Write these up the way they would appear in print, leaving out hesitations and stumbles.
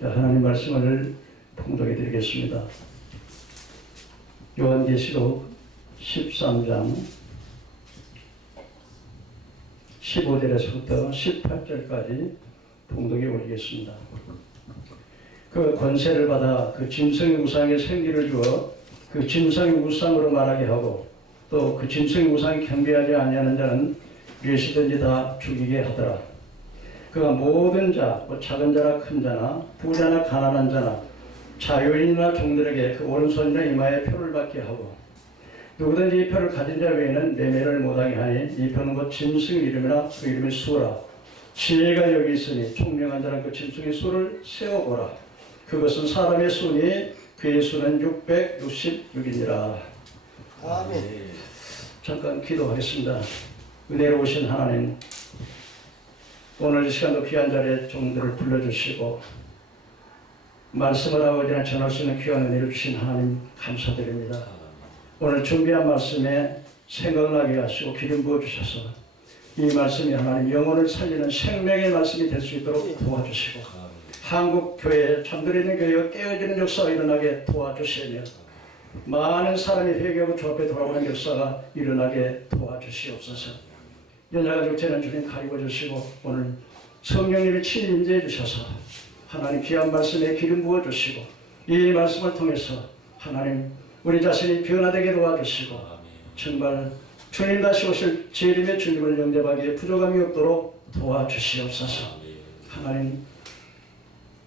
하나님 말씀을 봉독해 드리겠습니다. 요한계시록 13장 15절에서부터 18절까지 봉독해 올리겠습니다. 그 권세를 받아 그 짐승의 우상에 생기를 주어 그 짐승의 우상으로 말하게 하고 또 그 짐승의 우상에 경배하지 아니하는 자는 무엇이든지 다 죽이게 하더라. 그가 모든 자, 작은 자나 큰 자나 부자나 가난한 자나 자유인이나 종들에게 그 오른손이나 이마에 표를 받게 하고 누구든지 이 표를 가진 자 외에는 매매를 못하게 하니 이 표는 곧 짐승의 이름이나 그 이름의 수라. 지혜가 여기 있으니 총명한 자는 그 짐승의 수를 세어보라. 그것은 사람의 수니 그의 수는 666이니라. 아멘. 잠깐 기도하겠습니다. 은혜로우신 하나님, 오늘 이 시간도 귀한 자리에 종들을 불러주시고 말씀을 아버지랑 전할 수 있는 귀한 은혜를 주신 하나님 감사드립니다. 오늘 준비한 말씀에 생각나게 하시고 기름 부어주셔서 이 말씀이 하나님 영혼을 살리는 생명의 말씀이 될 수 있도록 도와주시고 한국교회, 잠들어 있는 교회가 깨어지는 역사가 일어나게 도와주시며 많은 사람이 회개하고 주 앞에 돌아오는 역사가 일어나게 도와주시옵소서. 연약한 육체는 주님 가리고 주시고 오늘 성령님이 친히 임재해 주셔서 하나님 귀한 말씀에 기름 부어주시고 이 말씀을 통해서 하나님 우리 자신이 변화되게 도와주시고 정말 주님 다시 오실 재림의 주님을 영접하기에 부족함이 없도록 도와주시옵소서. 하나님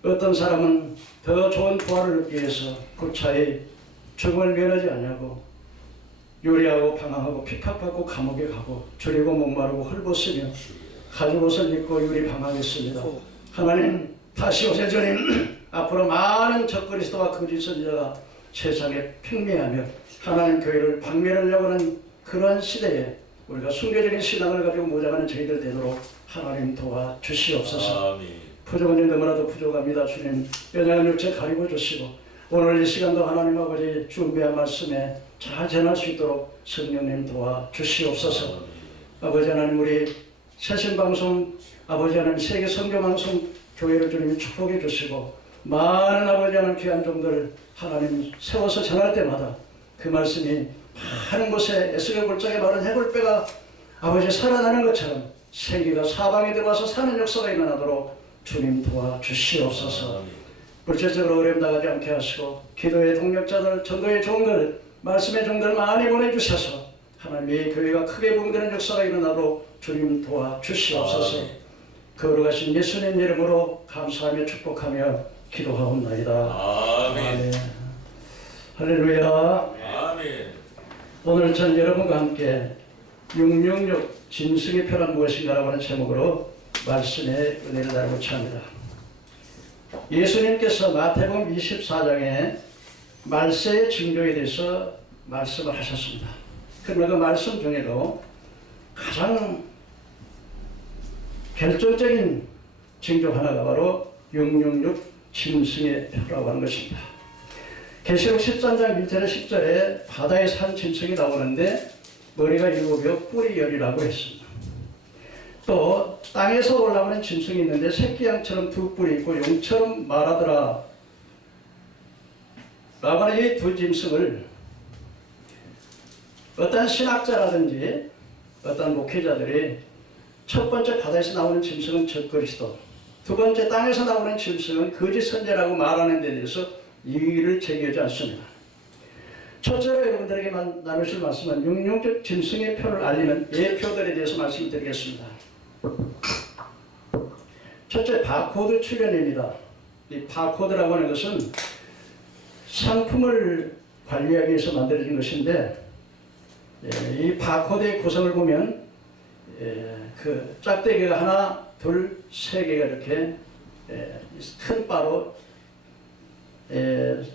어떤 사람은 더 좋은 부활을 얻기 위해서 구차히 죽음을 면하지 않냐고 요리하고 방황하고 핍박받고 감옥에 가고 줄이고 목마르고 헐벗으며 가죽 옷을 입고 요리 방황했습니다. 하나님 다시 오실 주님 앞으로 많은 적그리스도와 거짓 선지자가 세상에 팽배하며 하나님 교회를 박멸하려고 하는 그러한 시대에 우리가 순교적인 신앙을 가지고 모자라는 저희들 되도록 하나님 도와주시옵소서. 부족한 일 너무나도 부족합니다. 주님 연약한 육체 가리고 주시고 오늘 이 시간도 하나님 아버지 준비한 말씀에 잘 전할 수 있도록 성령님 도와주시옵소서. 아버지 하나님 우리 새신방송 아버지 하나님 세계 선교방송 교회를 주님 축복해 주시고 많은 아버지 하나님 귀한 종들 하나님 세워서 전할 때마다 그 말씀이 많은 곳에 에스겔 골짜기 마른 해골뼈가 아버지 살아나는 것처럼 생기가 사방에 들어와서 사는 역사가 일어나도록 주님 도와주시옵소서. 물질적으로 어려움 나가지 않게 하시고 기도의 동력자들, 전도의 종들, 말씀의 종들 많이 보내주셔서 하나님의 교회가 크게 부흥되는 역사가 일어나도록 주님 도와주시옵소서. 거룩하신 예수님 이름으로 감사하며 축복하며 기도하옵나이다. 아멘. 아멘. 할렐루야. 아멘. 오늘 전 여러분과 함께 666 짐승의 표란 무엇인가라고 하는 제목으로 말씀의 은혜를 나누고자 합니다. 예수님께서 마태복음 24장에 말세의 징조에 대해서 말씀을 하셨습니다. 그러나 그 말씀 중에도 가장 결정적인 징조 하나가 바로 666 짐승의 표라고 하는 것입니다. 계시록 13장 1절에 10절에 바다에 산 짐승이 나오는데 머리가 7이요 뿔이 10이라고 했습니다. 또 땅에서 올라오는 짐승이 있는데 새끼 양처럼 두 뿔이 있고 용처럼 말하더라 라고 하는 이 두 짐승을 어떤 신학자라든지 어떤 목회자들이 첫 번째 바다에서 나오는 짐승은 적그리스도, 두 번째 땅에서 나오는 짐승은 거짓 선지자라고 말하는 데 대해서 이의를 제기하지 않습니다. 첫째로 여러분들에게 나누실 말씀은 666 짐승의 표를 알리는 예표들에 대해서 말씀드리겠습니다. 첫째, 바코드 출현입니다. 이 바코드라고 하는 것은 상품을 관리하기 위해서 만들어진 것인데 이 바코드의 구성을 보면 그 짝대기가 하나, 둘, 세 개가 이렇게 큰 바로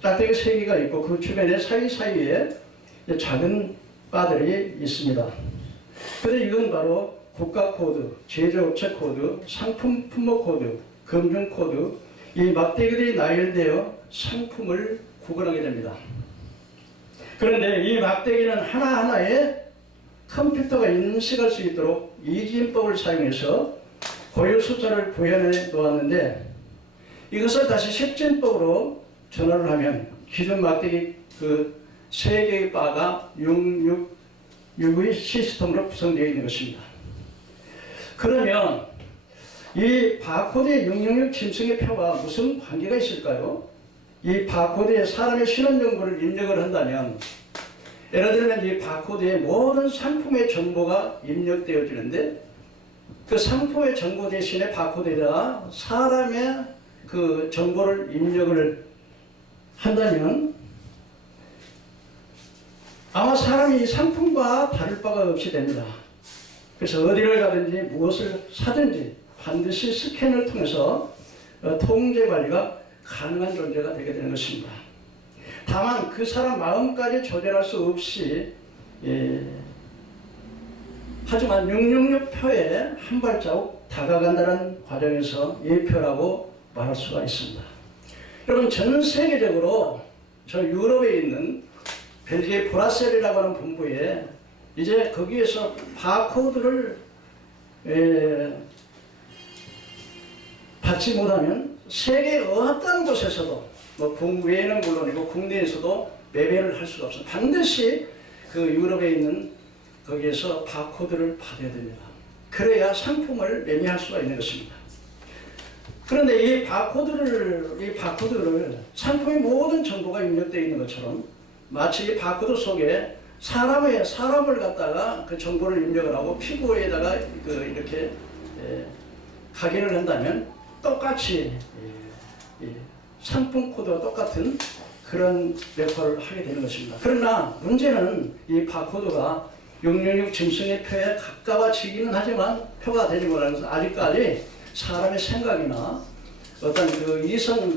짝대기 세 개가 있고 그 주변에 사이사이에 작은 바들이 있습니다. 그런데 이건 바로 국가 코드, 제조업체 코드, 상품 품목 코드, 검증 코드, 이 막대기들이 나열되어 상품을 구분하게 됩니다. 그런데 이 막대기는 하나하나에 컴퓨터가 인식할 수 있도록 이진법을 사용해서 고유 숫자를 구현해 놓았는데 이것을 다시 십진법으로 전환을 하면 기존 막대기 그 3개의 바가 666의 시스템으로 구성되어 있는 것입니다. 그러면 이 바코드의 666 짐승의 표가 무슨 관계가 있을까요? 이 바코드에 사람의 신원 정보를 입력을 한다면, 예를 들면 이 바코드에 모든 상품의 정보가 입력되어지는데, 그 상품의 정보 대신에 바코드에다가 사람의 그 정보를 입력을 한다면 아마 사람이 이 상품과 다를 바가 없이 됩니다. 그래서 어디를 가든지 무엇을 사든지 반드시 스캔을 통해서 통제 관리가 가능한 존재가 되게 되는 것입니다. 다만 그 사람 마음까지 조절할 수 없이 하지만 666표에 한 발자국 다가간다는 과정에서 예표라고 말할 수가 있습니다. 여러분, 전 세계적으로 저 유럽에 있는 벨기에 브라셀이라고 하는 본부에 이제 거기에서 바코드를 받지 못하면 세계 어떤 곳에서도 뭐 국외에는 물론이고 국내에서도 매매를 할 수가 없습니다. 반드시 그 유럽에 있는 거기에서 바코드를 받아야 됩니다. 그래야 상품을 매매할 수가 있는 것입니다. 그런데 이 바코드를 상품의 모든 정보가 입력되어 있는 것처럼 마치 이 바코드 속에 사람을 갖다가 그 정보를 입력을 하고 피부에다가 이렇게 각인을 한다면 똑같이 상품 코드와 똑같은 그런 역할을 하게 되는 것입니다. 그러나 문제는 이 바코드가 666 짐승의 표에 가까워지기는 하지만 표가 되지 못하는 것은 아직까지 사람의 생각이나 어떤 그 이성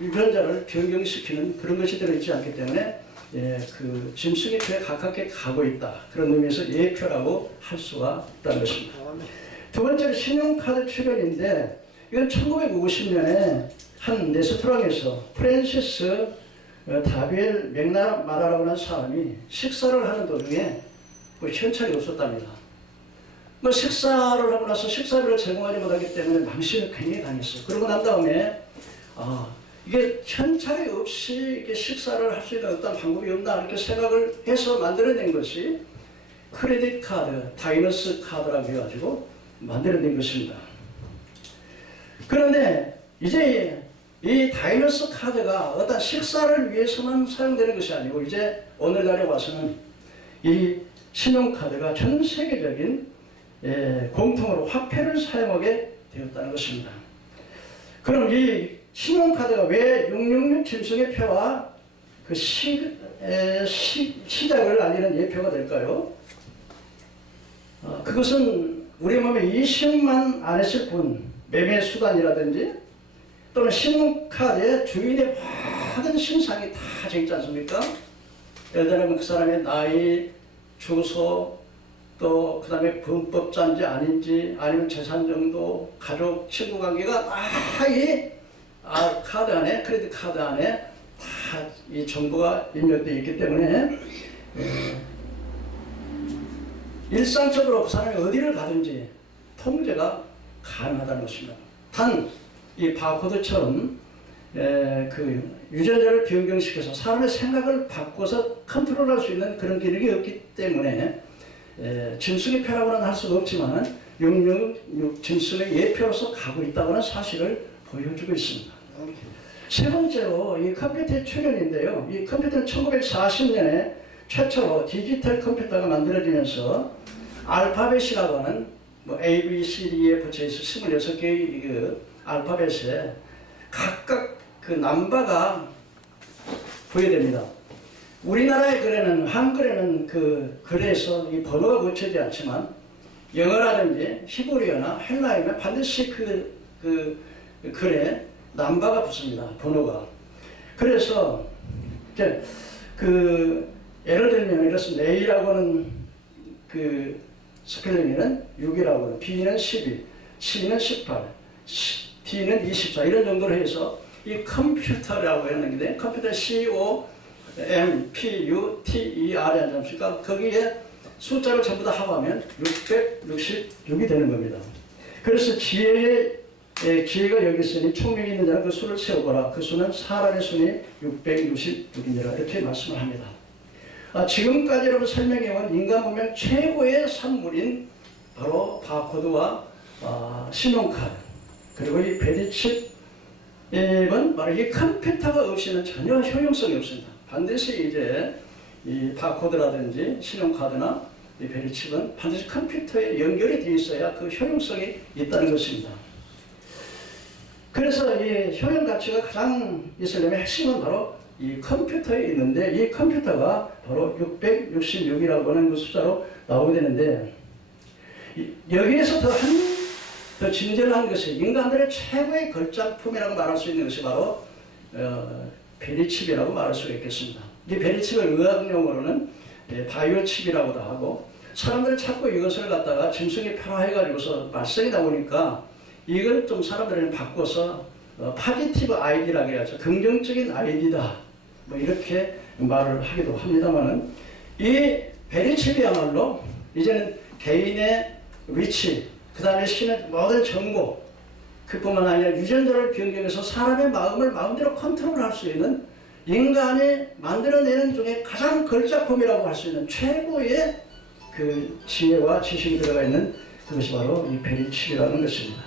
유전자를 변경시키는 그런 것이 들어있지 않기 때문에 그 짐승의 표에 가깝게 가고 있다. 그런 의미에서 예표라고 할 수가 있다는 것입니다. 두 번째로 신용카드 출연인데, 이건 1950년에 한 레스토랑에서 프랜시스 다비엘 맥나마라라고 하는 사람이 식사를 하는 도중에 뭐 현찰이 없었답니다. 뭐 식사를 하고 나서 식사비를 제공하지 못하기 때문에 망신을 굉장히 당했어요. 그러고 난 다음에 이게 현찰이 없이 이게 식사를 할 수 있는 어떤 방법이 없나 이렇게 생각을 해서 만들어낸 것이 크레딧 카드, 다이너스 카드라고 해가지고 만들어낸 것입니다. 그런데 이제 이 다이너스 카드가 어떤 식사를 위해서만 사용되는 것이 아니고 이제 오늘날에 와서는 이 신용카드가 전 세계적인 공통으로 화폐를 사용하게 되었다는 것입니다. 그럼 이 신용카드가 왜 666 짐승의 표와 그 시작을 알리는 예표가 될까요? 그것은 우리 몸에 이식만 안 했을 뿐 매매 수단이라든지 또는 신용카드의 주인의 모든 신상이 다 적있지 않습니까? 예를 들면 그 사람의 나이, 주소, 또 그 다음에 범법자인지 아닌지 아니면 재산 정도, 가족, 친구 관계가 다 이 카드 안에, 크레딧 카드 안에 다 이 정보가 입력되어 있기 때문에 일상적으로 그 사람이 어디를 가든지 통제가 가능하다는 것입니다. 단 이 바코드처럼 그 유전자를 변경시켜서 사람의 생각을 바꿔서 컨트롤할 수 있는 그런 기능이 없기 때문에 짐승의 표라고는 할 수가 없지만 666 짐승의 예표로서 가고 있다는 사실을 보여주고 있습니다. 세 번째로 이 컴퓨터의 출현인데요. 이 컴퓨터는 1940년에 최초로 디지털 컴퓨터가 만들어지면서 알파벳이라고 하는 뭐 A, B, C, D에 붙여있어 26개의 그 알파벳에 각각 그 넘버가 부여됩니다. 우리나라의 글에는, 한글에는 그 글에서 이 번호가 붙여지지 않지만 영어라든지 히브리어나 헬라어나 반드시 그 글에 넘버가 붙습니다. 번호가. 그래서 이제 그 예를 들면 이렇습니다. A라고 하는 그 스펠링에는 6이라고 하는, B는 12, C는 18, D는 24 이런 정도로 해서 이 컴퓨터라고 했는데 컴퓨터 COMPUTER이 하지 않습니까? 거기에 숫자를 전부 다 합하면 666이 되는 겁니다. 그래서 지혜의 기회가 여기 있으니 총명이 있는 자는 그 수를 세우거라. 그 수는 사람의 수니 666이니라. 이렇게 말씀을 합니다. 지금까지 여러분 설명해온 인간 문명 최고의 산물인 바로 바코드와 신용카드 그리고 이 베리칩은 바로 이 컴퓨터가 없이는 전혀 효용성이 없습니다. 반드시 이제 이 바코드라든지 신용카드나 이 베리칩은 반드시 컴퓨터에 연결이 되어 있어야 그 효용성이 있다는 것입니다. 그래서 이 효용 가치가 가장 있으려면 핵심은 바로 이 컴퓨터에 있는데 이 컴퓨터가 바로 666이라고 하는 그 숫자로 나오게 되는데 여기에서 더 진전한 것이 인간들의 최고의 걸작품이라고 말할 수 있는 것이 바로 베리칩이라고 말할 수가 있겠습니다. 이 베리칩을 의학용어로는 바이오 칩이라고도 하고 사람들이 자꾸 이것을 갖다가 짐승에 편화해가지고서 말썽이 나오니까 이걸 좀 사람들이 바꿔서 파지티브 아이디라고 해야죠. 긍정적인 아이디다. 뭐 이렇게 말을 하기도 합니다만은 이 베리칩이야말로 이제는 개인의 위치, 그 다음에 신의 모든 정보, 그뿐만 아니라 유전자를 변경해서 사람의 마음을 마음대로 컨트롤할 수 있는 인간이 만들어내는 중에 가장 걸작품이라고 할 수 있는 최고의 그 지혜와 지식이 들어가 있는 그것이 바로 이 베리칩이라는 것입니다.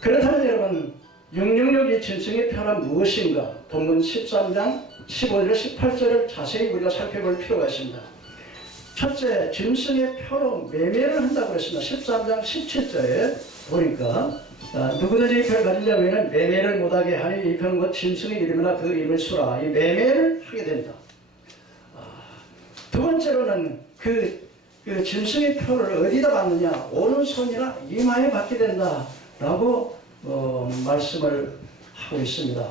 그렇다면 여러분 666이 짐승의 표란 무엇인가? 본문 13장 15절 18절을 자세히 우리가 살펴볼 필요가 있습니다. 첫째, 짐승의 표로 매매를 한다고 했습니다. 13장 17절에 보니까 누구든지 이 표를 가진 자 외에는 매매를 못하게 하니 이 표는 곧 짐승의 이름이나 그 이름을 수라. 이 매매를 하게 된다. 두 번째로는 그 짐승의 표를 어디다 받느냐? 오른손이나 이마에 받게 된다라고 말씀을 하고 있습니다.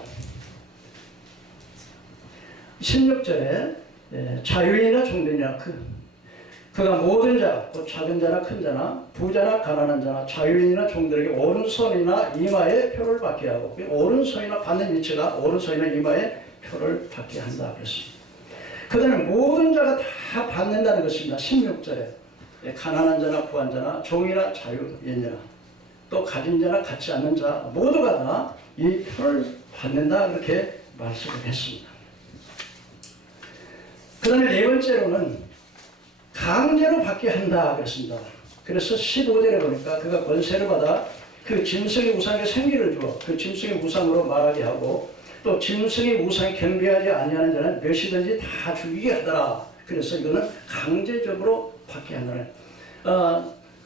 16절에 자유인이나 종들이나 그가 모든 자, 곧 작은 자나 큰 자나 부자나 가난한 자나 자유인이나 종들에게 오른손이나 이마에 표를 받게 하고 오른손이나 받는 위치가 오른손이나 이마에 표를 받게 한다 그랬습니다. 그 다음에 모든 자가 다 받는다는 것입니다. 16절에 가난한 자나 부한 자나 종이나 자유인이나 또 가진 자나 갖지 않는 자 모두가 다 이 표를 받는다 그렇게 말씀을 했습니다. 그 다음에 네 번째로는 강제로 받게 한다 그랬습니다. 그래서 15절에 보니까 그가 권세를 받아 그 짐승의 우상에 생기를 주어 그 짐승의 우상으로 말하게 하고 또 짐승의 우상에 경배하지 아니하는 자는 몇이든지 다 죽이게 하더라. 그래서 이거는 강제적으로 받게 한다는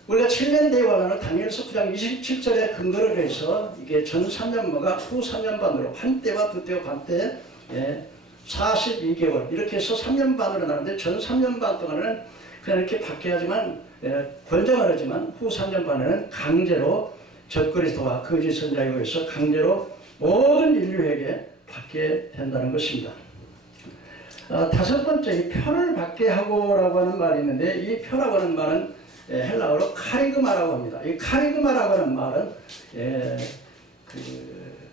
우리가 7년 대왕하는 다니엘서 9장 27절에 근거를 해서 이게 전 3년마가 후 3년 반으로 한때와 두때와 반때 42개월 이렇게 해서 3년 반으로 나는데 전 3년 반 동안은 그냥 이렇게 받게 하지만 권장을 하지만 후 3년 반에는 강제로 적그리스도와 거짓 선자에 의해서 강제로 모든 인류에게 받게 된다는 것입니다. 다섯 번째, 이 표를 받게 하고라고 하는 말이 있는데 이 표라고 하는 말은 헬라어로 카리그마라고 합니다. 이 카리그마라고 하는 말은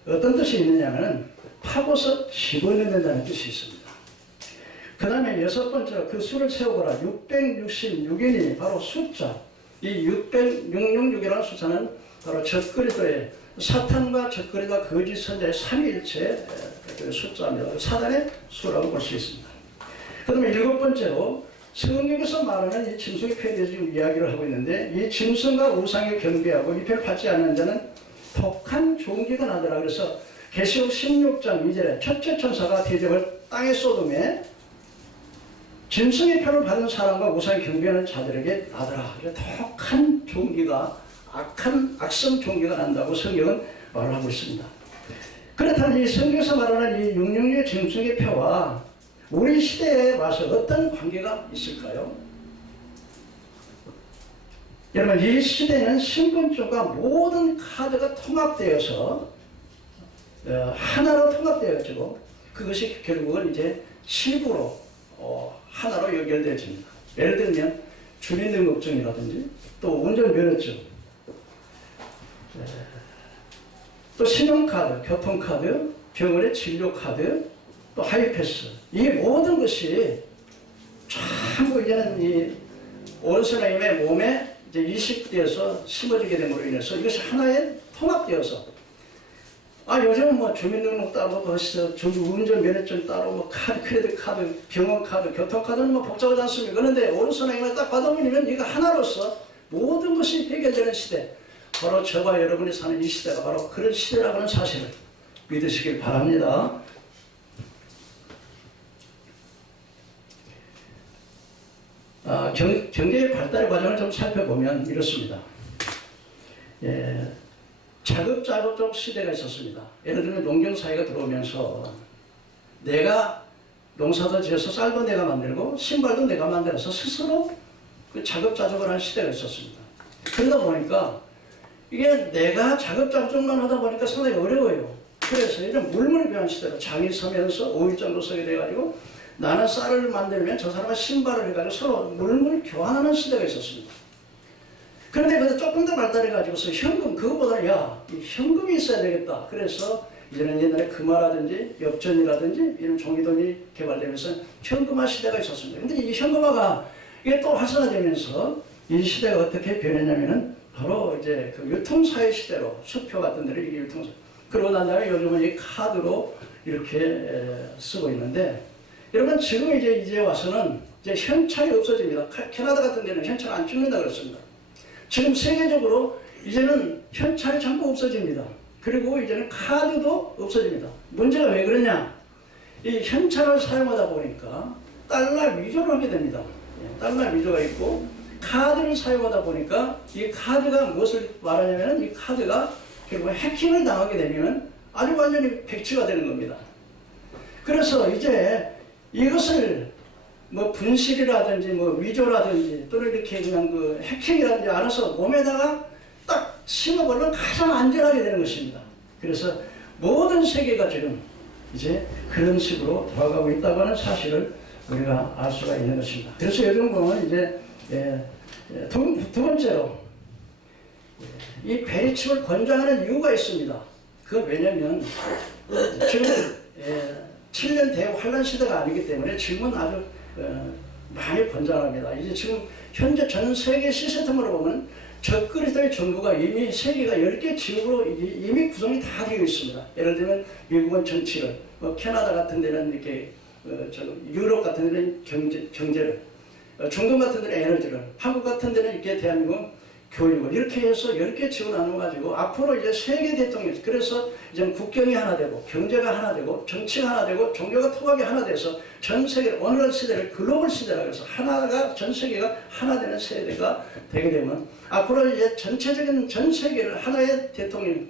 어떤 뜻이 있느냐면 파고서 집어넣는다는 뜻이 있습니다. 그 다음에 여섯 번째로 그 수를 세우거라. 666이니 바로 숫자. 이 666이라는 숫자는 바로 적그리스도의 사탄과 적그리스도와 거짓 선자의 삼위일체 숫자입니다. 사단의 수라고 볼 수 있습니다. 그 다음에 일곱 번째로 성경에서 말하는 이 짐승의 표에 대해서 지금 이야기를 하고 있는데 이 짐승과 우상에 경배하고 이 표를 받지 않는 자는 독한 종기가 나더라. 그래서 계시록 16장 2절에 첫째 천사가 대접을 땅에 쏟음에 짐승의 표를 받은 사람과 우상에 경배하는 자들에게 나더라. 독한 종기가 악한 악성 종기가 난다고 성경은 말을 하고 있습니다. 그렇다면 이 성경에서 말하는 이 666 짐승의 표와 우리 시대에 와서 어떤 관계가 있을까요? 여러분 이 시대는 신분증과 모든 카드가 통합되어서 하나로 통합되어지고 그것이 결국은 이제 실부로 하나로 연결되어집니다. 예를 들면 주민등록증이라든지 또 운전면허증 또 신용카드, 교통카드, 병원의 진료카드 또 하이패스 이 모든 것이 전부 이제는 이 온선의 몸에 이제 이식되어서 심어지게 됨으로 인해서 이것이 하나의 통합되어서 요즘은 뭐 주민등록 따로 운전 면허증 따로 뭐 카드, 크레딧 카드, 병원 카드, 교통 카드는 뭐 복잡하지 않습니까? 그런데 오른손에 딱 받아보면 이거 하나로서 모든 것이 해결되는 시대, 바로 저와 여러분이 사는 이 시대가 바로 그런 시대라고 하는 사실을 믿으시길 바랍니다. 경제의 발달의 과정을 좀 살펴보면 이렇습니다. 자급자족적 시대가 있었습니다. 예를 들면 농경사회가 들어오면서 내가 농사도 지어서 쌀도 내가 만들고 신발도 내가 만들어서 스스로 그 자급자족을 하는 시대가 있었습니다. 그러다 보니까 이게 내가 자급자족만 하다 보니까 상당히 어려워요. 그래서 이런 물물 교환 시대로 장이 서면서 5일 정도 서게 돼가지고 나는 쌀을 만들면 저 사람은 신발을 해가지고 서로 물물 교환하는 시대가 있었습니다. 그런데 그래도 조금 더 발달해가지고서 현금, 그거보다 이 현금이 있어야 되겠다. 그래서 이제는 옛날에 금화라든지 엽전이라든지 이런 종이돈이 개발되면서 현금화 시대가 있었습니다. 근데 이 현금화가 이게 또 활성화되면서 이 시대가 어떻게 변했냐면은 바로 이제 그 유통사회 시대로 수표 같은 데를 이게 유통사. 그러고 난 다음에 요즘은 이 카드로 이렇게 쓰고 있는데 여러분 지금 이제 와서는 이제 현찰이 없어집니다. 캐나다 같은 데는 현찰 안 찍는다 그랬습니다. 지금 세계적으로 이제는 현찰이 전부 없어집니다. 그리고 이제는 카드도 없어집니다. 문제가 왜 그러냐? 이 현찰을 사용하다 보니까 달러 위조를 하게 됩니다. 달러 위조가 있고 카드를 사용하다 보니까 이 카드가 무엇을 말하냐면 이 카드가 결국 해킹을 당하게 되면 아주 완전히 백지가 되는 겁니다. 그래서 이제 이것을 뭐 분실이라든지 뭐 위조라든지 또는 이렇게 그냥 그 해킹이라든지 알아서 몸에다가 딱 심어버리면 가장 안전하게 되는 것입니다. 그래서 모든 세계가 지금 이제 그런 식으로 돌아가고 있다고 하는 사실을 우리가 알 수가 있는 것입니다. 그래서 요즘 보면 이제 두 번째로 이 베리칩을 권장하는 이유가 있습니다. 그건 왜냐면 지금 7년 대환란 시대가 아니기 때문에 지금은 아주 많이 권장합니다. 이제 지금 현재 전 세계 시스템으로 보면 적그리스도의 정부가 이미 세계가 10개 지역으로 이미 구성이 다 되어 있습니다. 예를 들면 미국은 정치를, 캐나다 같은 데는 이렇게 유럽 같은 데는 경제를, 중동 같은 데는 에너지를, 한국 같은 데는 이렇게 대한민국은 교육을 이렇게 해서 10개 지역을 나눠가지고 앞으로 이제 세계 대통령, 그래서 이제 국경이 하나 되고 경제가 하나 되고 정치가 하나 되고 종교가 통합이 하나 돼서 전 세계 오늘날 시대를 글로벌 시대라고 해서 하나가 전 세계가 하나 되는 세대가 되게 되면 앞으로 이제 전체적인 전 세계를 하나의 대통령이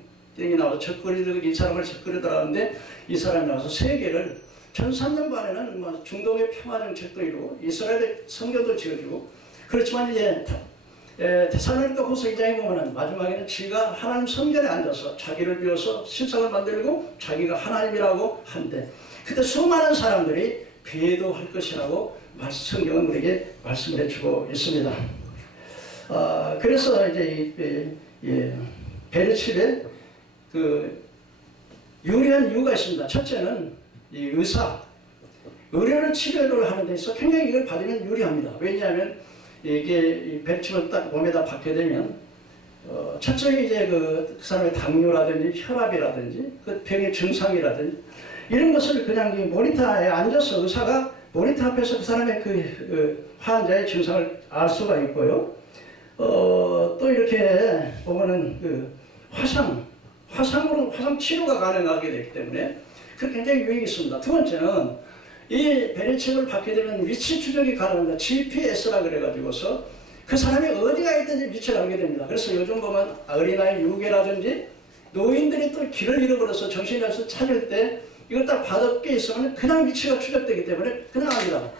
나와서 이 사람을 적그리더라는데 이 사람이 나와서 세계를 1300년 만에는 뭐 중동의 평화 정책도 이루고 이스라엘의 성경도 지어주고 그렇지만 이제 데살로니가 후서 2장에 보면 마지막에는 지가 하나님 성전에 앉아서 자기를 비워서 신상을 만들고 자기가 하나님이라고 한데 그때 수많은 사람들이 배도할 것이라고 성경은 우리에게 말씀을 해주고 있습니다. 그래서 이제 베르칩의 그 유리한 이유가 있습니다. 첫째는 이 의료를 치료를 하는 데 있어서 굉장히 이걸 받으면 유리합니다. 왜냐하면 이게 베르칩을 딱 몸에다 받게 되면 첫째 이제 그 사람의 당뇨라든지 혈압이라든지 그 병의 증상이라든지 이런 것을 그냥 이 모니터에 앉아서 의사가 모니터 앞에서 그 사람의 그 환자의 증상을 알 수가 있고요. 또 이렇게 보면은 그 화상으로 화상 치료가 가능하게 되기 때문에 그 굉장히 유익이 있습니다. 두 번째는 이 베리칩을 받게 되면 위치 추적이 가능합니다. GPS라 그래가지고서 그 사람이 어디가 있든지 위치를 알게 됩니다. 그래서 요즘 보면 어린아이 유괴라든지 노인들이 또 길을 잃어버려서 정신이 없어서 찾을 때 이걸 딱 받게 있으면 그냥 위치가 추적되기 때문에 그냥 압니다.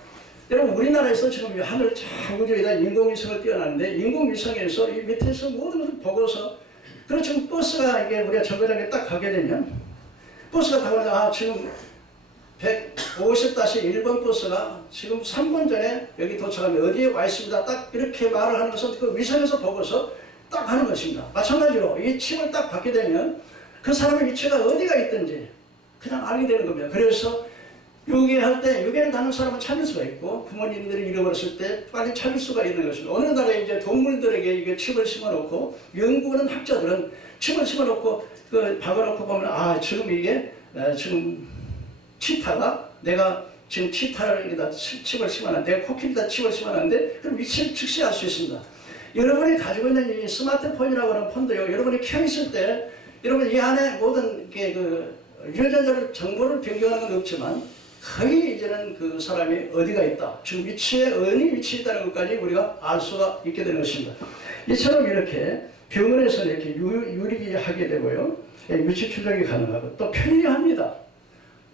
여러분 우리나라에서 지금 하늘 저 우주에다 인공위성을 띄워놨는데 인공위성에서 이 밑에서 모든 것을 보고서 그렇지만 버스가 이게 우리가 정거장에 딱 가게 되면 버스가 타고 지금 150-1번 버스가 지금 3분 전에 여기 도착하면 어디에 와 있습니다. 딱 이렇게 말을 하는 것은 그 위성에서 보고서 딱 하는 것입니다. 마찬가지로 이 칩을 딱 받게 되면 그 사람의 위치가 어디가 있든지 그냥 알게 되는 겁니다. 그래서 유괴할 때 유괴를 당한 사람은 찾을 수가 있고 부모님들이 잃어버렸을 때 빨리 찾을 수가 있는 것입니다. 어느 날에 이제 동물들에게 이게 칩을 심어놓고 연구하는 학자들은 칩을 심어놓고 박아놓고 보면 지금 이게 지금 치타가 내가 지금 치타에다 칩을 심어놨는데 내가 코끼리에다 칩을 심어놨는데 그럼 위치를 즉시 알 수 있습니다. 여러분이 가지고 있는 이 스마트폰이라고 하는 폰도요. 여러분이 켜있을 때 여러분 이 안에 모든 게 유전자를 정보를 변경하는 건 없지만 거의 이제는 그 사람이 어디가 있다. 지금 위치에 어느 위치에 있다는 것까지 우리가 알 수가 있게 되는 것입니다. 이처럼 이렇게 병원에서 이렇게 유리하게 되고요. 위치 추적이 가능하고 또 편리합니다.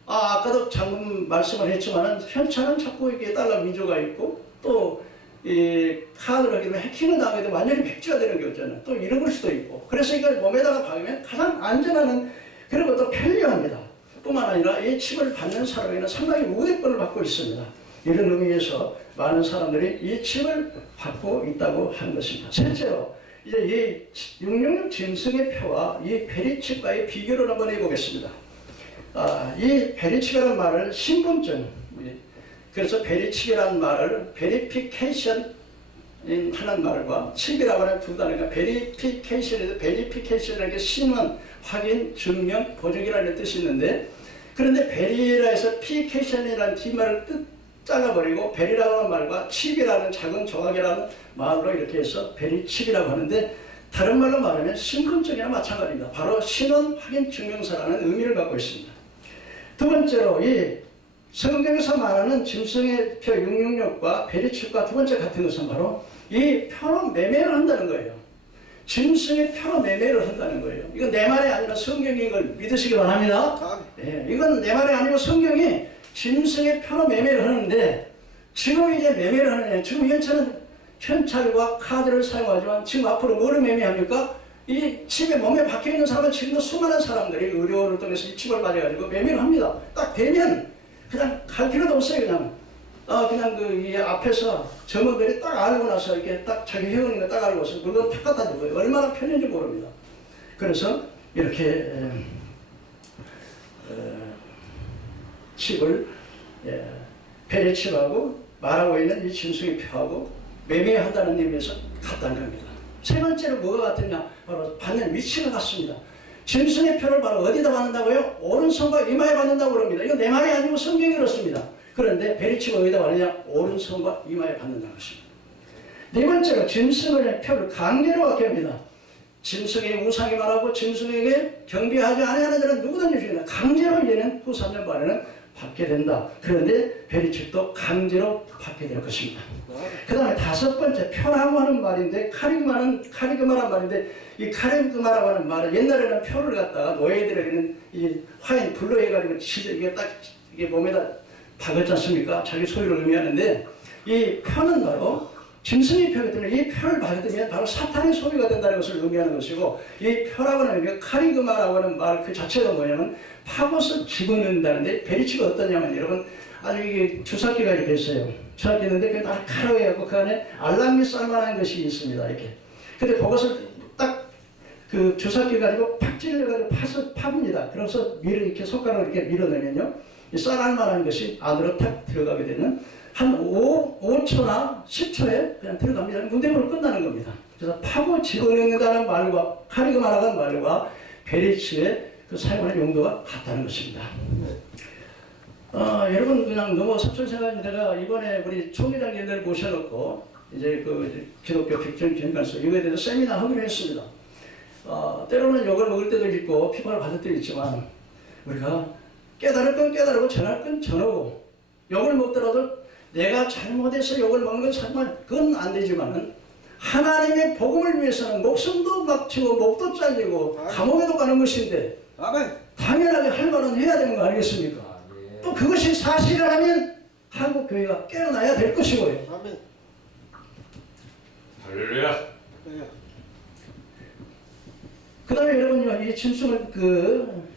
아까도 방금 말씀을 했지만은 현찰은 자꾸 이게 달러 위조가 있고 또 이 카드를 하게 되면 해킹을 당하게 되면 완전히 백지가 되는 게 있잖아요. 또 잃어버릴 수도 있고. 그래서 이걸 몸에다가 박으면 가장 안전한 그리고 또 편리합니다. 뿐만 아니라 이 칩을 받는 사람에는 상당히 우대권을 받고 있습니다. 이런 의미에서 많은 사람들이 이 칩을 받고 있다고 하는 것입니다. 셋째로 이제 이 666 짐승의 표와 이 베리칩과의 비교를 한번 해보겠습니다. 이 베리칩이라는 말을 신분증, 그래서 베리칩이라는 말을 베리피케이션 하는 말과 칩이라고 하는 두 단어가 베리피케이션이라는 게 신원, 확인, 증명, 보증이라는 뜻이 있는데 그런데 베리라 해서 피케이션이라는 뒷말을 잘라버리고 베리라고 하는 말과 칩이라는 작은 조각이라는 말로 이렇게 해서 베리칩이라고 하는데 다른 말로 말하면 신분증이나 마찬가지입니다. 바로 신원, 확인, 증명서라는 의미를 갖고 있습니다. 두 번째로 이 성경에서 말하는 짐승의 표 666과 베리칩과 두 번째 같은 것은 바로 이 표로 매매를 한다는 거예요. 짐승의 표로 매매를 한다는 거예요. 이건 내 말이 아니라 성경이 이걸 믿으시기 바랍니다. 이건 내 말이 아니고 성경이 짐승의 표로 매매를 하는데 지금 이제 매매를 하느냐. 지금 현찰과 카드를 사용하지만 지금 앞으로 뭐를 매매합니까? 이 칩에 몸에 박혀있는 사람은 지금도 수많은 사람들이 의료를 통해서 이 칩을 맞아가지고 매매를 합니다. 딱 되면 그냥 갈 필요도 없어요. 그냥 이 앞에서 점원들이 딱 알고 나서 이렇게 딱 자기 회원인 거 딱 알고서 물건 탁 갖다 주고요. 얼마나 편한지 모릅니다. 그래서 이렇게 칩을 베리칩하고 말하고 있는 이 짐승의 표하고 매매한다는 의미에서 같다는 겁니다. 세 번째로 뭐가 같으냐? 바로 받는 위치가 같습니다. 짐승의 표를 바로 어디다 받는다고요? 오른손과 이마에 받는다고 그럽니다. 이거 내 말이 아니고 성경이 그렇습니다. 그런데 베리칩을 어디다 받느냐? 오른손과 이마에 받는다는 것입니다. 네 번째로 짐승의 표를 강제로 받게 합니다. 짐승의 우상이 말하고 짐승에게 경배하지 않으려는 자는 누구든지 죽인다. 강제로 이제는 후 3년 만에는 받게 된다. 그런데 베리칩도 강제로 받게 될 것입니다. 그 다음에 다섯 번째 표라고 하는 말인데 카리그마라는 말인데 이 카리그마라고 하는 말은 옛날에는 표를 갖다가 노예들에게는 이 화인 불로 해가지고 이게 몸에다 박았지 않습니까? 자기 소유를 의미하는데 이 표는 바로 짐승의 표기 때문에 이 표를 받으면 바로 사탄의 소유가 된다는 것을 의미하는 것이고 이 표라고 하는 게 카리그마라고 하는 말 그 자체가 뭐냐면 파고서 집어넣는다는데 베리치가 어떠냐면 여러분 아주 이게 주사기가 이렇게 있어요. 주사기 있는데 그게 딱 칼로 해갖고 그 안에 알랑기 쌀만한 것이 있습니다. 이렇게. 근데 그것을 딱 그 주사기 가지고 팍 찔러가지고 팝니다. 그래서 이렇게 손가락으로 이렇게 밀어내면요. 이 쌀알만한 것이 안으로 탁 들어가게 되는 한 5초나 10초에 그냥 들어갑니다. 문대부로 끝나는 겁니다. 그래서 파고 집어넣는다는 말과 카리그마라는 말과 베리치의 그 사용하는 용도가 같다는 것입니다. 여러분 그냥 너무 섭섭해가지고 내가 이번에 우리 총회장님들 모셔놓고 이제 그 기독교 백전 기념관에서 이거에 대해서 세미나 하기로 했습니다. 때로는 욕을 먹을 때도 있고 피곤을 받을 때도 있지만 우리가 깨달을 건 깨달고 전할 건 전하고 욕을 먹더라도 내가 잘못해서 욕을 먹는 건 정말 그건 안 되지만은 하나님의 복음을 위해서는 목숨도 막히고 목도 잘리고 감옥에도 가는 것인데 당연하게 할 말은 해야 되는 거 아니겠습니까? 또 그것이 사실이라면 한국 교회가 깨어나야 될 것이고요. 할렐루야. 그 다음에 여러분요, 이 짐승을 그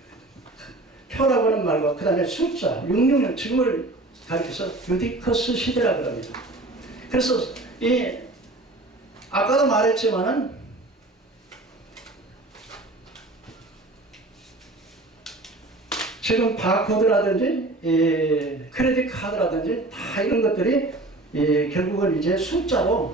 표라고 하는 말과 그 다음에 숫자 666 지금을 가리켜서 유디커스 시대라고 합니다. 그래서 이 아까도 말했지만은 지금 바코드라든지 크레딧 카드라든지 다 이런 것들이 결국은 이제 숫자로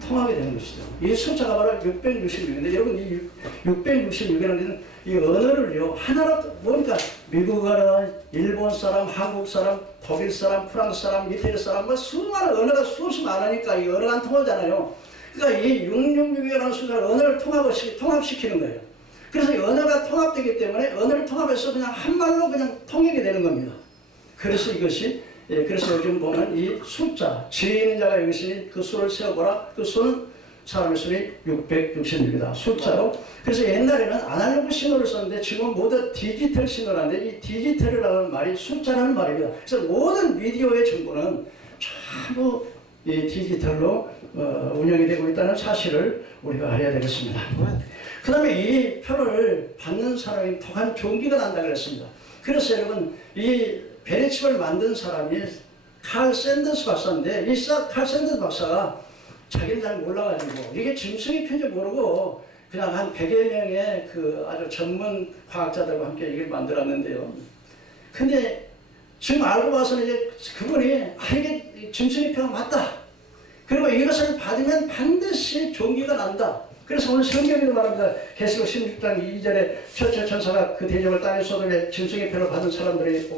통하게 되는 것이죠. 이 숫자가 바로 666인데 여러분 이 666이라는 이 언어를요 하나로 보니까 미국어나 일본 사람, 한국 사람, 독일 사람, 프랑스 사람, 이태리 사람 뭐 수많은 언어가 수없이 많으니까 이 언어가 안 통하잖아요. 그러니까 이 666이라는 숫자를 언어를 통합시키는 거예요. 그래서 이 언어가 통합되기 때문에 언어를 통합해서 그냥 한 말로 그냥 통일이 되는 겁니다. 그래서 이것이 그래서 요즘 보면 이 숫자, 지혜 있는 자가 여기서 그 수를 세어보라. 그 수는 사람의 수는 666이다. 숫자로. 그래서 옛날에는 아날로그 신호를 썼는데 지금 모두 디지털 신호라는데 이 디지털이라는 말이 숫자라는 말입니다. 그래서 모든 미디어의 정보는 전부 이 디지털로 운영이 되고 있다는 사실을 우리가 알아야 되겠습니다. 그 다음에 이 표를 받는 사람이 독한 종기가 난다 그랬습니다. 그래서 여러분 이 베리칩을 만든 사람이 칼 샌더스 박사인데 이 칼 샌더스 박사가 자기는 잘 몰라가지고 이게 짐승의 표인지 모르고 그냥 한 100여 명의 그 아주 전문 과학자들과 함께 이걸 만들었는데요. 근데 지금 알고 봐서는 이제 그분이 이게 짐승의 표가 맞다. 그리고 이것을 받으면 반드시 종기가 난다. 그래서 오늘 성경에도 말합니다. 계시록 16장 2절에 첫째 천사가 그 대접을 땅에 쏟으며 짐승의 표를 받은 사람들이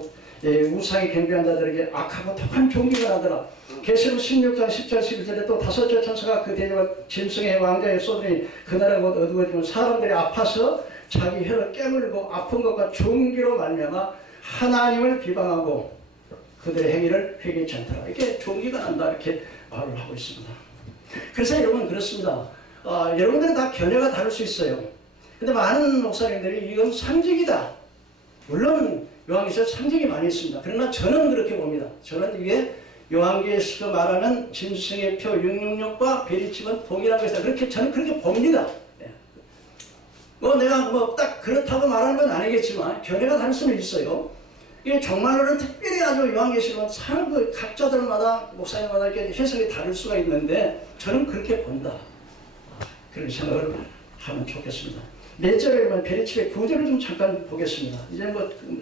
우상이 경배한 자들에게 악하고 독한 종기가 나더라. 계시록 16장 10절 11절에 또 다섯째 천사가 그 대접을 짐승의 왕자에 쏟으니 그날은 곧 어두워지면 사람들이 아파서 자기 혀를 깨물고 아픈 것과 종기로 말미암아 하나님을 비방하고 그들의 행위를 회개치 않더라. 이렇게 종기가 난다 이렇게 말을 하고 있습니다. 그래서 여러분 그렇습니다. 여러분들은 다 견해가 다를 수 있어요. 근데 많은 목사님들이 이건 상징이다. 물론 요한계시에 상징이 많이 있습니다. 그러나 저는 그렇게 봅니다. 저는 이게 요한계시가 말하는 짐승의 표 666과 베리칩은 동일하고 있다. 그렇게 저는 그렇게 봅니다. 내가 딱 그렇다고 말하는 건 아니겠지만 견해가 다를 수는 있어요. 이게 정말로는 특별히 아주 요한계시록은 그 각자들마다 목사님마다 이렇게 해석이 다를 수가 있는데 저는 그렇게 본다. 그런 생각을 하면 좋겠습니다. 네 절에 보면 베리칩의 구절을 좀 잠깐 보겠습니다. 이제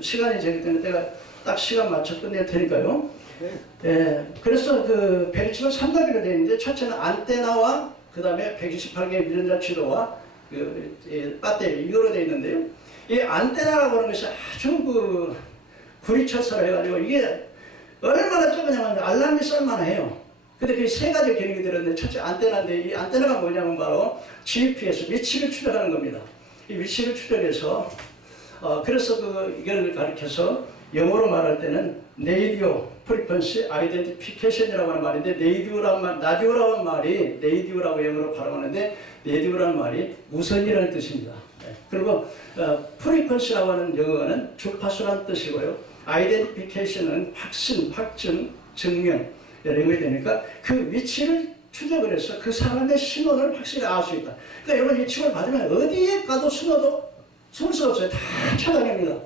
시간이 되기 때문에 내가 딱 시간 맞춰 끝내야 되니까요. 그래서 그 베리칩은 3단계로 되어 있는데 첫째는 안테나와 그 다음에 128개의 유전자 치료와 배터리 이거로 되어 있는데요. 이 안테나라고 하는 것이 아주 구리쳐서 해가지고 이게 얼마나 적으냐면 알람이 썰만해요. 근데 그 세 가지 기능이 들었는데 첫째 안테나인데 이 안테나가 뭐냐면 바로 GPS 위치를 추적하는 겁니다. 이 위치를 추적해서 그래서 이걸 가리켜서 영어로 말할 때는 Radio Frequency Identification이라고 하는 말인데 라디오라고 하는 말이 radio라고 영어로 발음하는데 radio라는 말이 무선이라는 뜻입니다. 그리고 frequency라고 하는 영어는 주파수라는 뜻이고요. Identification은 확신, 확증, 증명 이런 게 되니까 그 위치를 추적을 해서 그 사람의 신원을 확실히 알 수 있다. 그러니까 여러분 이 칩을 받으면 어디에 가도 숨을 수가 없어요. 다 찾아냅니다.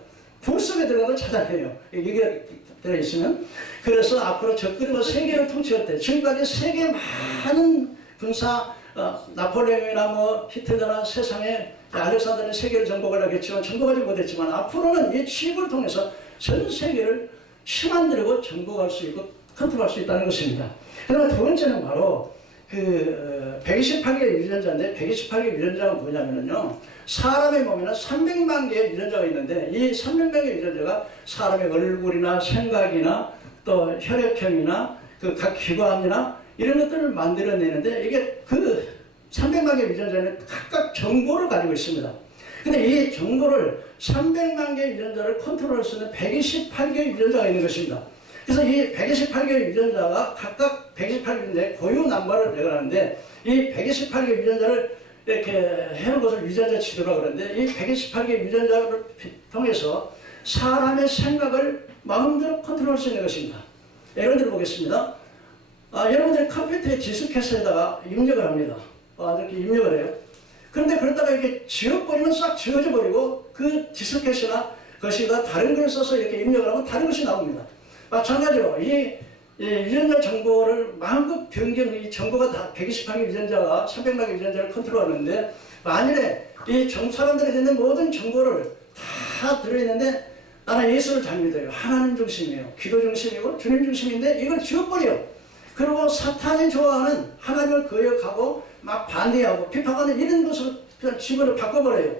불 속에 들어가도 찾아내요. 이게 들어있으면. 그래서 앞으로 적그리고 세계를 통치했대. 지금까지 세계 많은 군사 나폴레옹이나 히틀러나 세상에 알렉산더는 세계를 정복하려고 했지만 정복하지 못했지만 앞으로는 이 칩을 통해서 전 세계를 힘만들고 정복할 수 있고 컨트롤할 수 있다는 것입니다. 그러나 두 번째는 바로 128개의 유전자인데 128개의 유전자가 뭐냐면요. 사람의 몸에는 300만 개의 유전자가 있는데 이 300만 개의 유전자가 사람의 얼굴이나 생각이나 또 혈액형이나 각 기관이나 이런 것들을 만들어내는데 이게 300만 개의 유전자는 각각 정보를 가지고 있습니다. 근데 이 정보를 300만 개의 유전자를 컨트롤할 수 있는 128개의 유전자가 있는 것입니다. 그래서 이 128개의 유전자가 각각 128개인데 고유 남바를 내가는데 이 128개의 유전자를 이렇게 해놓은 것을 유전자 치료라고 그러는데 이 128개의 유전자를 통해서 사람의 생각을 마음대로 컨트롤할 수 있는 것입니다. 예를 들어 보겠습니다. 여러분들이 컴퓨터의 디스켓에다가 입력을 합니다. 이렇게 입력을 해요. 그런데 그러다가 이렇게 지워버리면 싹 지워져 버리고 그 디스켓이나 것이가 다른 걸 써서 이렇게 입력을 하면 다른 것이 나옵니다. 마찬가지로 이 유전자 정보를 마음껏 이 정보가 다 128개 유전자가 300만 개 유전자를 컨트롤하는데 만일에 이 사람들이 있는 모든 정보를 다 들어있는데 나는 예수를 잘 믿어요. 하나님 중심이에요. 기도 중심이고 주님 중심인데 이걸 지워버려요. 그리고 사탄이 좋아하는 하나님을 거역하고 막 반대하고 비판하는 이런 것으로 그냥 집어를 바꿔버려요.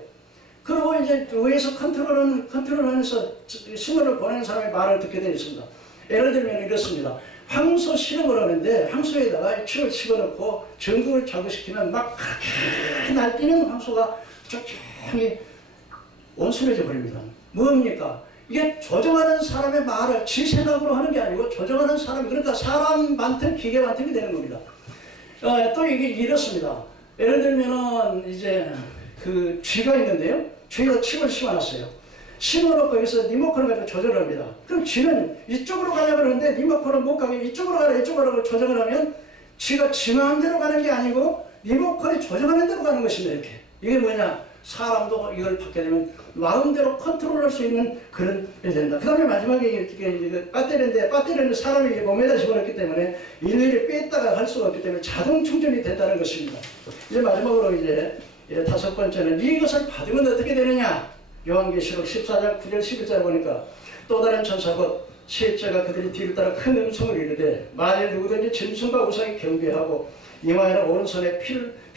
그리고 이제 위에서 컨트롤하면서 신호를 보내는 사람의 말을 듣게 되어 있습니다. 예를 들면 이렇습니다. 황소 실험을 하는데 황소에다가 칩을 집어넣고 전극을 자극시키면 막 그렇게 날뛰는 황소가 조용히 온순해져 버립니다. 뭡니까? 이게 조정하는 사람의 말을 지 생각으로 하는 게 아니고 조정하는 사람이, 그러니까 사람 반틈 기계 반틈이 되는 겁니다. 또 이게 이렇습니다. 예를 들면은 이제 그 쥐가 있는데요. 쥐가 칩을 심어놨어요. 심어놓고 여기서 리모컨을 가지고 조절을 합니다. 그럼 쥐는 이쪽으로 가려고 그러는데 리모컨을 못 가게 이쪽으로 가라 이쪽으로 가라고 조정을 하면 쥐가 지 마음대로 가는 게 아니고 리모컨이 조정하는 대로 가는 것입니다. 이렇게. 이게 뭐냐? 사람도 이걸 받게 되면 마음대로 컨트롤할 수 있는 그런 일이 된다. 그 다음에 마지막에 이게 배터리인데 배터리는 사람이 몸에다 집어넣기 때문에 일일이 뺐다가 할 수가 없기 때문에 자동 충전이 된다는 것입니다. 이제 마지막으로 이제 다섯 번째는 이것을 받으면 어떻게 되느냐? 요한계시록 14장 9절 11절 보니까 또 다른 천사가 셋째가 그들이 뒤를 따라 큰 음성을 이르되 만일 누구든지 짐승과 우상에 경배하고 이마에는 오른손에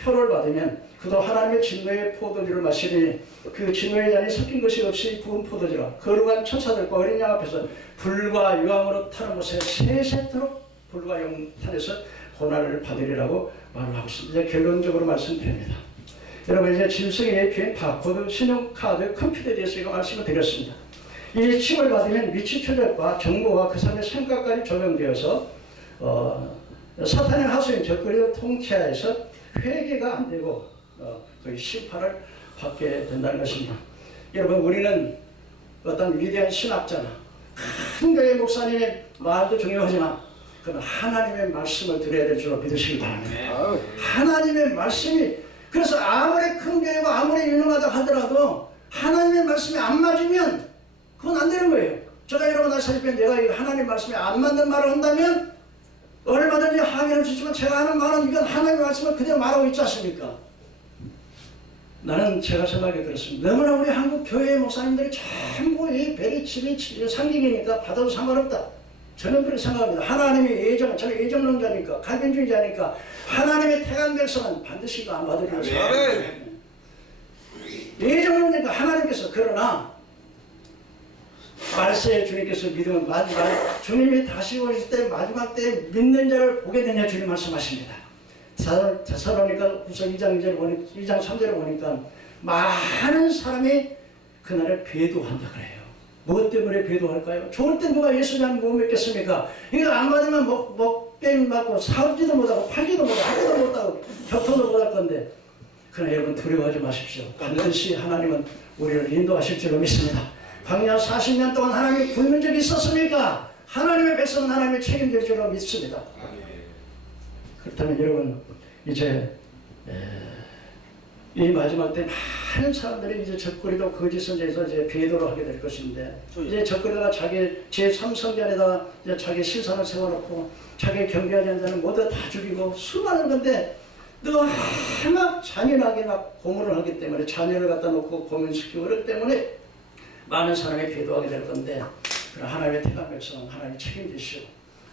표를 받으면 그도 하나님의 진노의 포도주를 마시니 그 진노의 잔이 섞인 것이 없이 부은 포도주라. 거룩한 천사들과 어린 양 앞에서 불과 유황으로 타는 곳에 세세토록 불과 영탄에서 고난을 받으리라고 말을 하고 있습니다. 이제 결론적으로 말씀드립니다. 여러분 이제 짐승의 APN, 바코드, 신용카드, 컴퓨터에 대해서 제가 말씀을 드렸습니다. 이 칩을 받으면 위치 추적과 정보와 그 사람의 생각까지 조정되어서 사탄의 하수인 적그리를 통치하여서 회개가 안 되고 거의 심판을 받게 된다는 것입니다. 여러분 우리는 어떤 위대한 신학자나 큰 교회 목사님의 말도 중요하지만 그건 하나님의 말씀을 들어야 될 줄로 믿으시기 바랍니다. 하나님의 말씀이, 그래서 아무리 큰 교회고 아무리 유명하다 하더라도 하나님의 말씀이 안 맞으면 그건 안 되는 거예요. 제가 여러분 아시다시피 내가 하나님 말씀에 안 맞는 말을 한다면 얼마든지 항의할 수 있지만 제가 하는 말은 이건 하나님의 말씀을 그대로 말하고 있지 않습니까? 나는 제가 생각이 그렇습니다. 너무나 우리 한국 교회 목사님들이 전부 이 베리칩이 상징이니까 받아도 상관없다. 저는 그렇게 생각합니다. 하나님의 저는 예정론자니까 갈빈주의자니까 하나님의 택한 백성은 반드시 이거 안 받으리라. 예정론자니까 하나님께서. 그러나 말세에 주님께서 믿으면 마지막 주님이 다시 오실 때 마지막 때 믿는 자를 보게 되냐 주님 말씀하십니다. 데살로니가 후서 2장 3절을 보니까 많은 사람이 그날에 배도한다 그래요. 무엇 때문에 배도할까요? 좋을 때 누가 예수님 못 믿겠습니까? 이거 안 받으면 먹게임 받고 사지도 못하고 팔지도 못하고 하지도 못하고 교통도 못할 건데. 그러나 여러분 두려워하지 마십시오. 반드시 하나님은 우리를 인도하실 줄로 믿습니다. 광야 40년 동안 하나님이 굶는 적이 있었습니까? 하나님의 백성은 하나님의 책임질 줄로 믿습니다. 그렇다면 여러분 이제 이 마지막 때 많은 사람들이 이제 적그리도 거짓 선지에서 이제 배도를 하게 될 것인데, 이제 적그리가 자기 제3성전에다가 이제 자기 실상을 세워놓고 자기 경계하지 않는 자는 모두 다 죽이고 수많은 건데 너무 잔인하게 막 고문을 하기 때문에 자녀를 갖다 놓고 고문시키고 그렇기 때문에 많은 사람이 배도하게 될 건데, 그러나 하나님의 택한 백성은 하나님이 책임지시고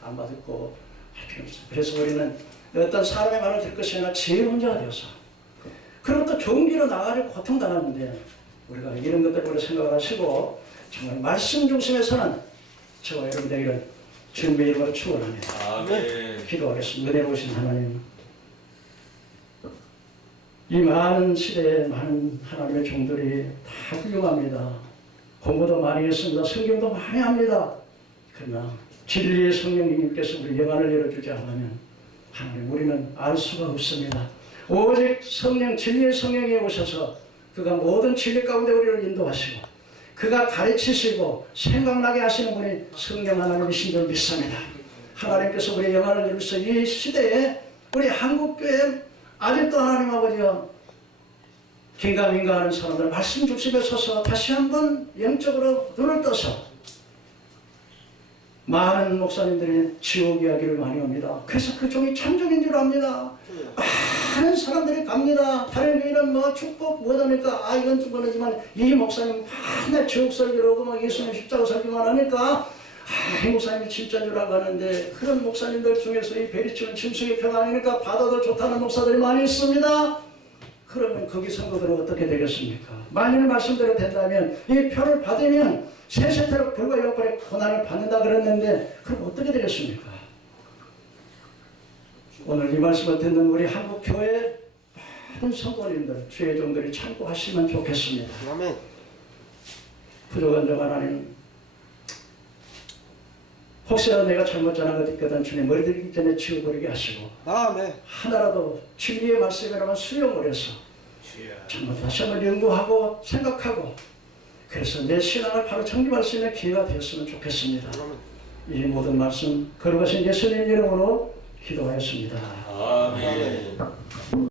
안 받고 할 필요 없습니다. 그래서 우리는 어떤 사람의 말을 들 것이 아니라 제일 혼자가 되어서, 그리고 또 좋은 길로 나가지고 고통당하는데 우리가 이런 것들을 우리 생각을 하시고 정말 말씀 중심에서는 저와 여러분들에게 주님의 이름으로 축원합니다. 기도하겠습니다. 은혜 오신 하나님, 이 많은 시대에 많은 하나님의 종들이 다 훌륭합니다. 공부도 많이 했습니다. 성경도 많이 합니다. 그러나 진리의 성령님께서 우리 영안을 열어주지 않으면 하나님 우리는 알 수가 없습니다. 오직 성령, 진리의 성령이 오셔서 그가 모든 진리 가운데 우리를 인도하시고 그가 가르치시고 생각나게 하시는 분이 성령 하나님이신 줄 믿습니다. 하나님께서 우리 영안을 열어서 이 시대에 우리 한국교회 아직도 하나님 아버지가 긴가민가하는 사람들 말씀 중심에 서서 다시 한번 영적으로 눈을 떠서 많은 목사님들이 지옥 이야기를 많이 합니다. 그래서 그 종이 천종인 줄 압니다. 많은 사람들이 갑니다. 다른 교회는 뭐 축복 못하니까 이건 죽었지만 이 목사님 맨날 지옥 설교를 하고 막 예수님 십자가 설교만 하니까 이 목사님이 진짜인 줄 알고 하는데, 그런 목사님들 중에서 이 베리치는 짐승의 표가 아니니까 받아도 좋다는 목사들이 많이 있습니다. 그러면 거기 성도들은 어떻게 되겠습니까? 만일 말씀대로 된다면 이 표를 받으면 세세토록 불과 영벌의 고난을 받는다 그랬는데, 그럼 어떻게 되겠습니까? 오늘 이 말씀을 듣는 우리 한국교회 모든 성도님들, 주의 종들이 참고하시면 좋겠습니다. 아멘. 부족한 점 하나님, 혹시라도 내가 잘못 전한 것 있거든 주님 머리 들기 전에 치워버리게 하시고, 아멘. 하나라도 진리의 말씀이라면 수용을 해서 정말 다시 한번 연구하고 생각하고, 그래서 내 신앙을 바로 정립할 수 있는 기회가 되었으면 좋겠습니다. 이 모든 말씀 거룩하신 예수님 이름으로 기도하였습니다. 아멘.